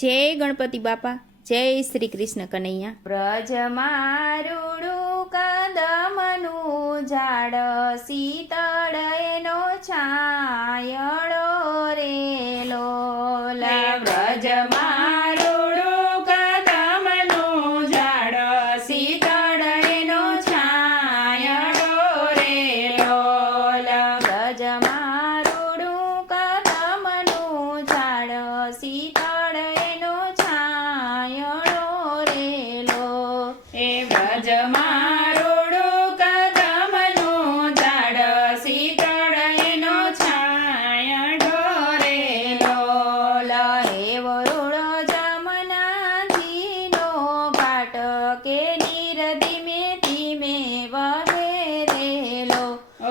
જય ગણપતિ બાપા, જય શ્રી કૃષ્ણ કનૈયા. બ્રજ મારુડું કદમનું ઝાડ, શીતળ એનો છાયડો રે લોલા. બ્રજ મારુડું કદમનું ઝાડ, શીતળ એનો છાયડો રે લોલા. બ્રજ મારુડું કદમનું ઝાડ, શીતળ એનો છાયડો રે લો. એ બ્રજ મારુડું કદમનું ઝાડ, શીતળ એનો છાયડો રે લોલા. હે વરુડો જમનાજીનો ઘાટ, કે નીર ધીમે ધીમે વહે રે લો.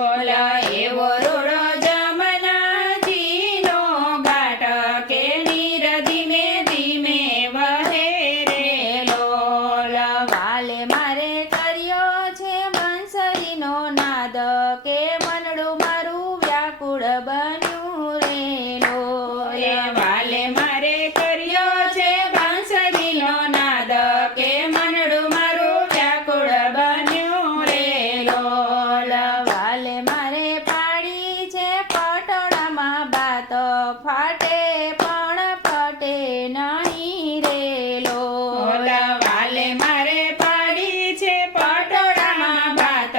ઓલા હે વરુડો જમનાજીનો ઘાટ, કે નીર ધીમે ધીમે વહે રે લોલા. વાલે મારે કર્યો છે બંસરીનો નાદ, કે મનડું મારું વ્યાકુળ બન્યું રે લોલા. વાલે મારે કર્યો છે બંસરીનો નાદ, કે મનડું મારું વ્યાકુળ બન્યું રે લોલા. વાલે મારે પાડી છે પટોળામાં બાત, ફાટે પણ ફટે નહીં રે લોલા. વાલે મારે પાડી છે પટોળામાં બાત,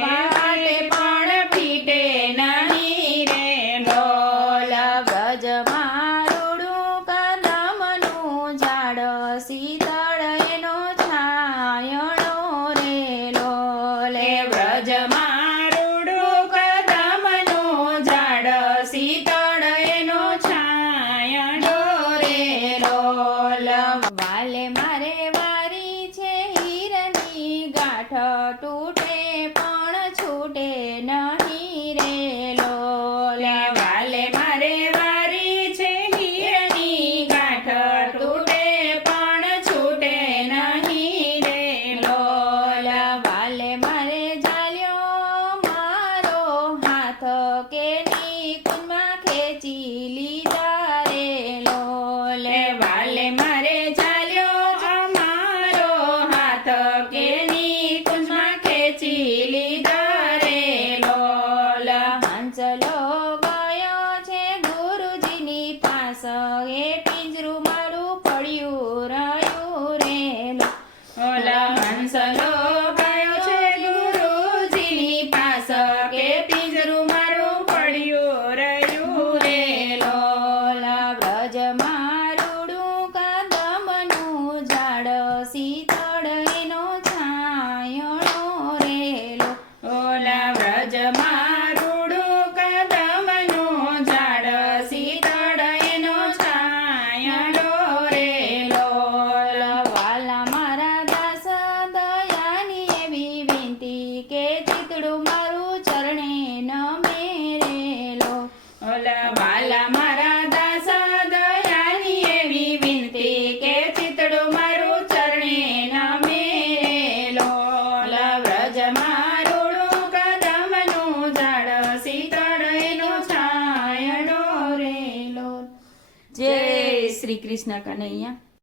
ફાટે પણ ફીટે નહીં રે લોલા. બ્રજ મારુડું કદમનું ઝાડ, શીતળ એનો છાયડો રે લોલે. બ્રજ મારુડું કદમનું ઝાડ, શીતળ એનો છાયડો રે લોલા. વાલે મારે વારી છે હીરની ગાંઠ, તૂટે પણ છૂટે નહીં રે લોલા. વાલે મારે વારી છે હીરની ગાંઠ, તૂટે પણ છૂટે નહીં રે લોલા. વાલે મારે ઝાલ્યો મારો હાથ, કે નિકુંજમાં ખેંચી લીધા રે લોલે. વાલે મારે ઝાલ્યો મારો હાથ, કે નિકુંજમાં ખેંચી લીધા રે લોલા. હંસલો ગયો છે ગુરુજીની પાસ, એ પિંજરું મારું પડ્યું રહ્યું રે લો. ઓલા હંસલો ગયો છે ગુરુજીની પાસ, કે પિંજરું મારું પડ્યું રહ્યું રે લોલા. બ્રજ મારુડું કદમનું ઝાડ, શીતળ એનો છાયડો રે લો. ઓલા બ્રજ મારુડું કદમનું ઝાડ, શીતળ એનો છાયડો રે લોલા. વાલા મારા દાસ દયાની એવી વિનંતી, કે ચિતડું મારું ચરણે નમે રે લો. ઓલા વાલા મારા દાસ દયાની એવી વિનંતી, કે ચિતડું મારું ચરણે નમે રે લોલા. બ્રજ મારુડું કદમનું ઝાડ, શીતળ એનો છાયડો રે લો. જય શ્રી કૃષ્ણ કનૈયા.